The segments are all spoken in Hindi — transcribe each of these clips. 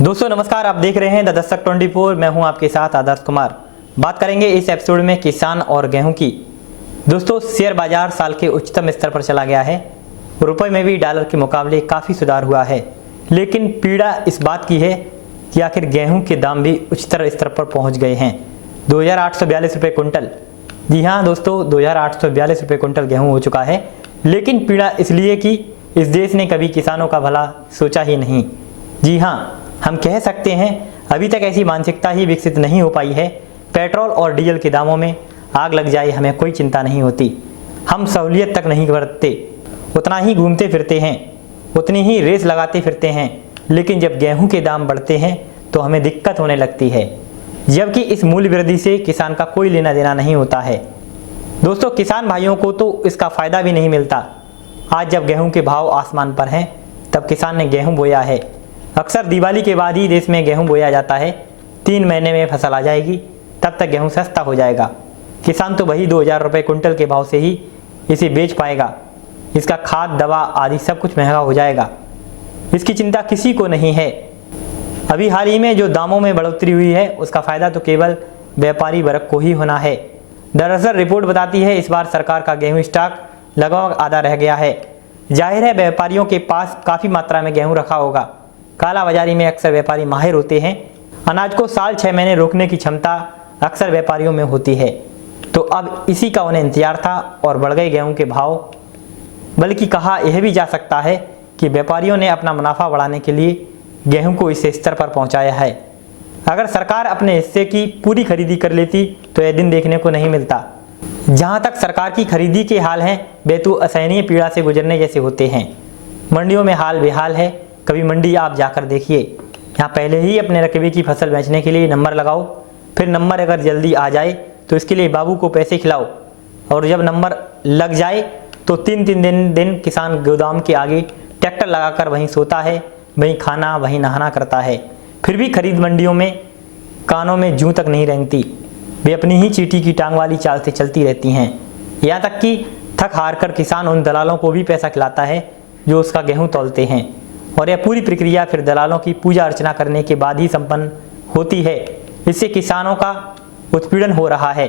दोस्तों नमस्कार, आप देख रहे हैं द दस्तक 24। मैं हूं आपके साथ आदर्श कुमार। बात करेंगे इस एपिसोड में किसान और गेहूं की। दोस्तों शेयर बाजार साल के उच्चतम स्तर पर चला गया है। रुपए में भी डॉलर के मुकाबले काफ़ी सुधार हुआ है, लेकिन पीड़ा इस बात की है कि आखिर गेहूं के दाम भी उच्चतर स्तर पर पहुँच गए हैं। 2842 रुपये कुंटल। जी हाँ दोस्तों, 2842 रुपये कुंटल गेहूँ हो चुका है। लेकिन पीड़ा इसलिए कि इस देश ने कभी किसानों का भला सोचा ही नहीं। जी हाँ, हम कह सकते हैं अभी तक ऐसी मानसिकता ही विकसित नहीं हो पाई है। पेट्रोल और डीजल के दामों में आग लग जाए हमें कोई चिंता नहीं होती। हम सहूलियत तक नहीं बरतते, उतना ही घूमते फिरते हैं, उतनी ही रेस लगाते फिरते हैं। लेकिन जब गेहूं के दाम बढ़ते हैं तो हमें दिक्कत होने लगती है, जबकि इस मूल्य वृद्धि से किसान का कोई लेना देना नहीं होता है। दोस्तों किसान भाइयों को तो इसका फ़ायदा भी नहीं मिलता। आज जब गेहूं के भाव आसमान पर हैं तब किसान ने गेहूं बोया है। अक्सर दिवाली के बाद ही देश में गेहूं बोया जाता है। 3 महीने में फसल आ जाएगी, तब तक गेहूं सस्ता हो जाएगा। किसान तो वही 2000 रुपये कुंटल के भाव से ही इसे बेच पाएगा। इसका खाद दवा आदि सब कुछ महंगा हो जाएगा। इसकी चिंता किसी को नहीं है। अभी हाल ही में जो दामों में बढ़ोतरी हुई है उसका फ़ायदा तो केवल व्यापारी वर्ग को ही होना है। दरअसल रिपोर्ट बताती है इस बार सरकार का गेहूँ स्टॉक लगभग आधा रह गया है। जाहिर है व्यापारियों के पास काफ़ी मात्रा में गेहूँ रखा होगा। काला बाजारी में अक्सर व्यापारी माहिर होते हैं। अनाज को साल 6 महीने रोकने की क्षमता अक्सर व्यापारियों में होती है। तो अब इसी का उन्हें इंतजार था और बढ़ गए गेहूं के भाव। बल्कि कहा यह भी जा सकता है कि व्यापारियों ने अपना मुनाफा बढ़ाने के लिए गेहूं को इस स्तर पर पहुंचाया है। अगर सरकार अपने हिस्से की पूरी खरीदी कर लेती तो यह दिन देखने को नहीं मिलता। जहां तक सरकार की खरीदी के हाल हैं वे तो असहनीय पीड़ा से गुजरने जैसे होते हैं। मंडियों में हाल बेहाल है। कभी मंडी आप जाकर देखिए, यहाँ पहले ही अपने रकबे की फसल बेचने के लिए नंबर लगाओ, फिर नंबर अगर जल्दी आ जाए तो इसके लिए बाबू को पैसे खिलाओ, और जब नंबर लग जाए तो 3-3 दिन किसान गोदाम के आगे ट्रैक्टर लगाकर वहीं सोता है, वहीं खाना वहीं नहाना करता है। फिर भी खरीद मंडियों में कानों में जूं तक नहीं रेंगती। वे अपनी ही चींटी की टांग वाली चाल से चलती रहती हैं। यहाँ तक कि थक हार कर किसान उन दलालों को भी पैसा खिलाता है जो उसका गेहूँ तौलते हैं, और यह पूरी प्रक्रिया फिर दलालों की पूजा अर्चना करने के बाद ही संपन्न होती है। इससे किसानों का उत्पीड़न हो रहा है।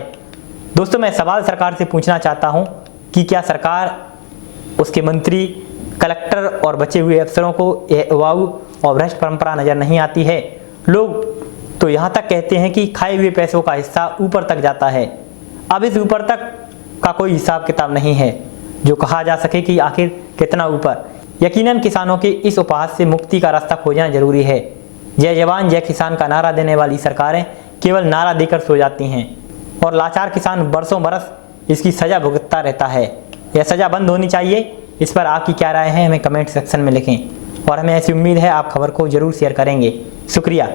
दोस्तों मैं सवाल सरकार से पूछना चाहता हूं कि क्या सरकार, उसके मंत्री, कलेक्टर और बचे हुए अफसरों को यह उबाऊ और भ्रष्ट परंपरा नज़र नहीं आती है? लोग तो यहाँ तक कहते हैं कि खाए हुए पैसों का हिस्सा ऊपर तक जाता है। अब इस ऊपर तक का कोई हिसाब किताब नहीं है जो कहा जा सके कि आखिर कितना ऊपर। यकीनन किसानों के इस उपहास से मुक्ति का रास्ता खोजना जरूरी है। जय जवान जय किसान का नारा देने वाली सरकारें केवल नारा देकर सो जाती हैं, और लाचार किसान बरसों बरस इसकी सजा भुगतता रहता है। यह सजा बंद होनी चाहिए। इस पर आपकी क्या राय है हमें कमेंट सेक्शन में लिखें, और हमें ऐसी उम्मीद है आप खबर को जरूर शेयर करेंगे। शुक्रिया।